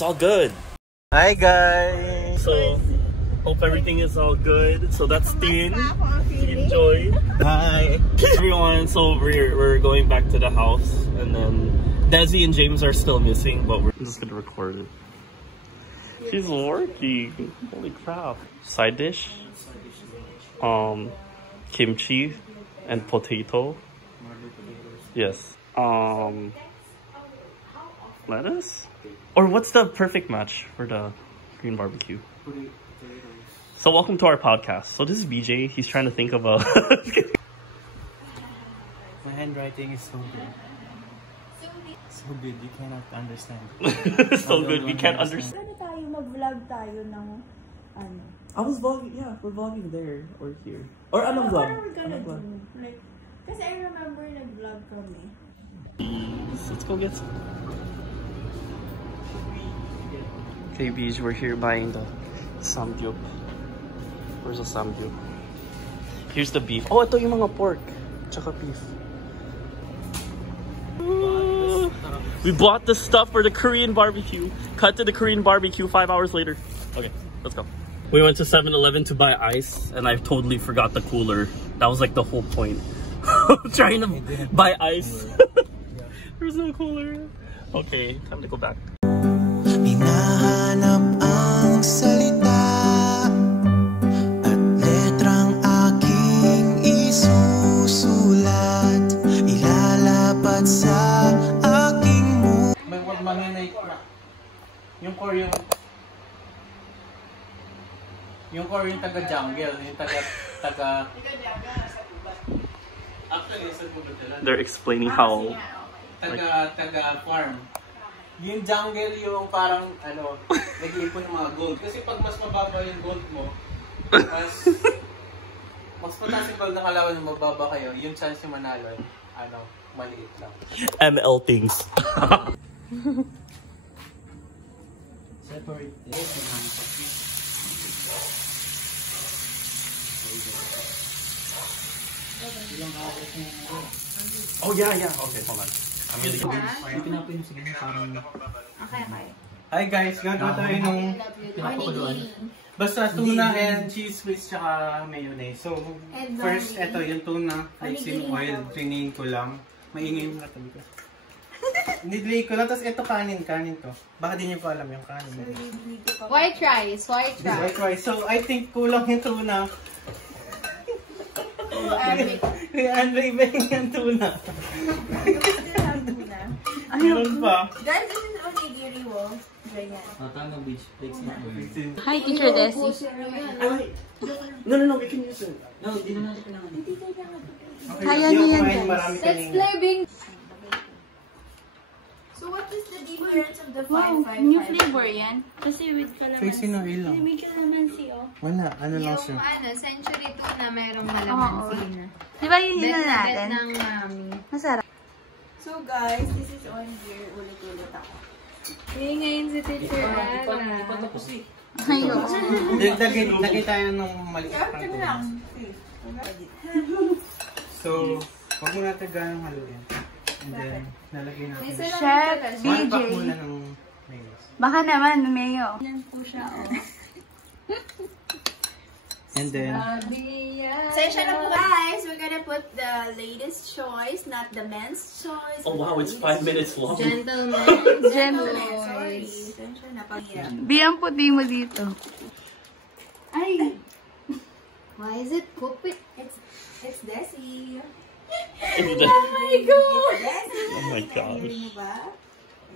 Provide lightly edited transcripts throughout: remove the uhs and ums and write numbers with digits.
It's all good. Hi guys. So hope everything is all good. So that's Tin. Enjoy. Hi everyone. So we're going back to the house, and then Desi and James are still missing, but we're just gonna record it. She's working. Holy crap. Side dish. Kimchi and potato. Yes. Lettuce? Or what's the perfect match for the Korean barbecue? So welcome to our podcast. So this is BJ. He's trying to think of a... My handwriting is so good. So good, you cannot understand. So good, we can't understand. Ano tayo, mag-vlog tayo ng ano? I was vlogging, yeah, we're vlogging there or here. Or anong vlog? What are we gonna do? Like, kasi I remember nag-vlog kami. Let's go get some. Okay, Beach, we're here buying the samgyup. Where's the samgyup? Here's the beef. Oh, ito yung mga pork. Tsaka beef. We bought the stuff for the Korean barbecue. Cut to the Korean barbecue 5 hours later. Okay, let's go. We went to 7-Eleven to buy ice, and I totally forgot the cooler. That was like the whole point. Trying to buy ice. There's no cooler. Okay, time to go back. Hinahanap ang salita at letrang aking isusulat, ilalapat sa aking mundo. May manginay crack. Yung core yung taga-jungle, yung taga actually, They're explaining how taga-farm. Yung jungle yung parang nag-iipon ng mga gold. Kasi pag mas mababa yung gold mo, mas mataas yung gold ng kalaban ng mababa kayo, yung chance yung manalo, maliit lang. ML things. Separate this. Oh yeah. Okay, hold on. I'm gonna go. Okay. Hi guys, gagawa tayo nung basta tuna and cheese with tsaka mayonnaise. So first, eto yung tuna, like in oil, trinain ko lang. Maingay yung mga tabi ko. Nidlay ko lang, tapos eto kanin to. Baka di nyo pa alam yung kanin. White rice. White rice. So I think kulang yung tuna. Kaya Andre, ibigay yung tuna. Meron pa. Guys, this is onigiri wo. Hi, Teacher Desi. No, we can use it. Kaya niyo yan, Let's guys. play Bing. So what is the difference of the 555? New flavor yan. Kasi with calamansi. Face in oil lang. May calamansi, oh. Wala, ano lang siya. Yung century 2 na merong calamansi na. Di ba yun na natin? Bet ng mami. Masarap. So guys, this is on here. Ulit-ulit ako. Ngayon si Teacher Ala. Ayun. Lagay tayo ng maliit pang tuna. So, huwag mo natin ganang haluin. And then, nalagay natin. Chef One pack BJ. muna ng mayonnaise. Baka naman, mayo. Yan po siya, oh. And then, Sensya na po guys, we're gonna put the latest choice, not the men's choice. Oh wow, it's 5 minutes long. Gentleman. Sorry. Sensya na pag Biyang puti mo dito. Ay! Why is it cooked? It's Desi. Oh my God! Desi! Oh my gosh. Narinig mo ba?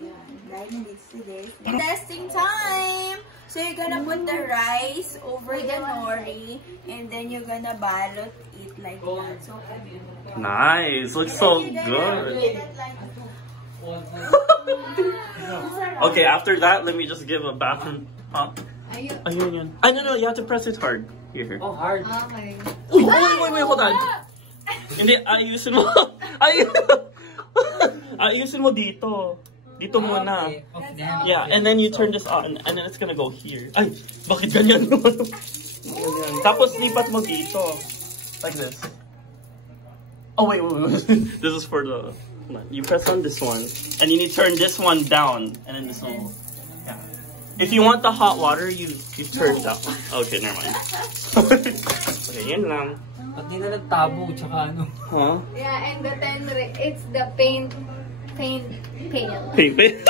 Ayan. Dahil nandito si Desi. Testing time! So you're gonna put the rice over the nori and then you're gonna balot it like that. So, Nice, looks so good. Okay, after that, let me just give a bathroom. Ayun yan. No, you have to press it hard. Here. oh, hard. Okay. Oh, wait, hold on. Hindi, ayusin mo. Ayusin mo dito. Dito muna. Yeah, and then you turn this on, and then it's gonna go here. Ay, bakit ganyan naman? Tapos lipat mo dito. Like this. Oh, wait. This is for the... You press on this one, and you need to turn this one down, and then this one... Yeah. If you want the hot water, you turn that one. Okay, never mind. Okay, yun lang. Ba't di na nagtabo, tsaka ano? Huh? Yeah, and the tenre, it's the paint pail. Paint.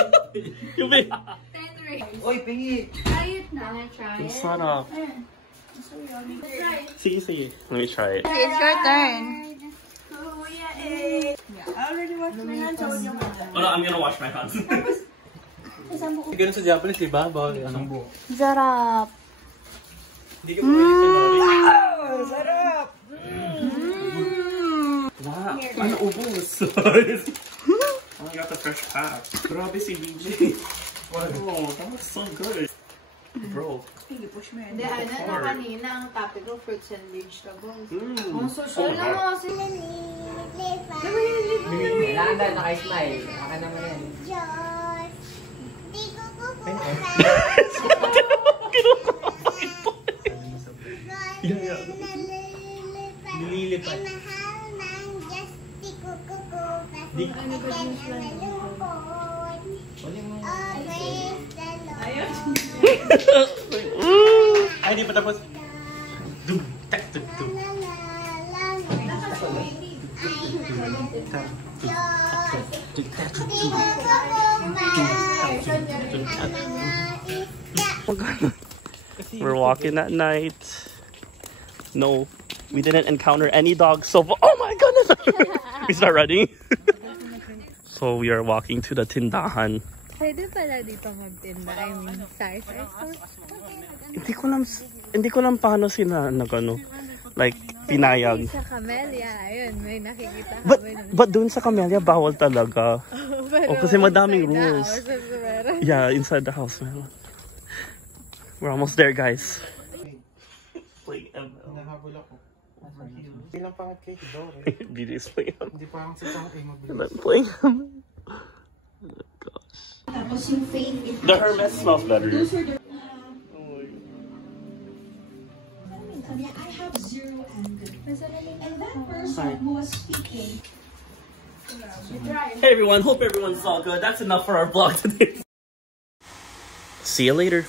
Yung paint. Tenre. Oy, pingi! Try it na. Try Ang it. sarap. Sige. Let me try it. It's your turn. I already washed my hands. Oh no, I'm gonna wash my hands. Ganun sa Japanese, diba? Bawal yung buo. Sarap. Hindi ka wow! Sarap! Wow, ano ubos? Sorry. Oh, I got the fresh pack. Grabe si DJ. Oh, that was so good. Bro. Hindi, ano na kanina, ang topic ko, fruits and vegetables. Ang social lang ako kasi. Kailangan dahil naka-smile. Aka naman yan. Nililipat. Ay, di pa tapos. Dum, tak, dum, dum. We're walking at night. No, we didn't encounter any dogs so far. Oh my goodness! We start running. So we are walking to the tindahan. Pwede pala dito magtinda. I mean, sari-sari store. Hindi ko lang paano sila nagano, like pinayag. Sa Camellia, ayun, may nakikita But dun sa Camellia bawal talaga. Oh, kasi madaming rules. Yeah, inside the house, man. We're almost there, guys. Play ML. Nahabol ako. Hindi lang pangat kay Hidore. BJ's playing ML. Hindi pa akong sisang ay mabilis. And I'm playing ML. Oh gosh. The Hermes smells better. I have zero anger. And that person who was speaking. Hey everyone, hope everyone's all good. That's enough for our vlog today. See you later.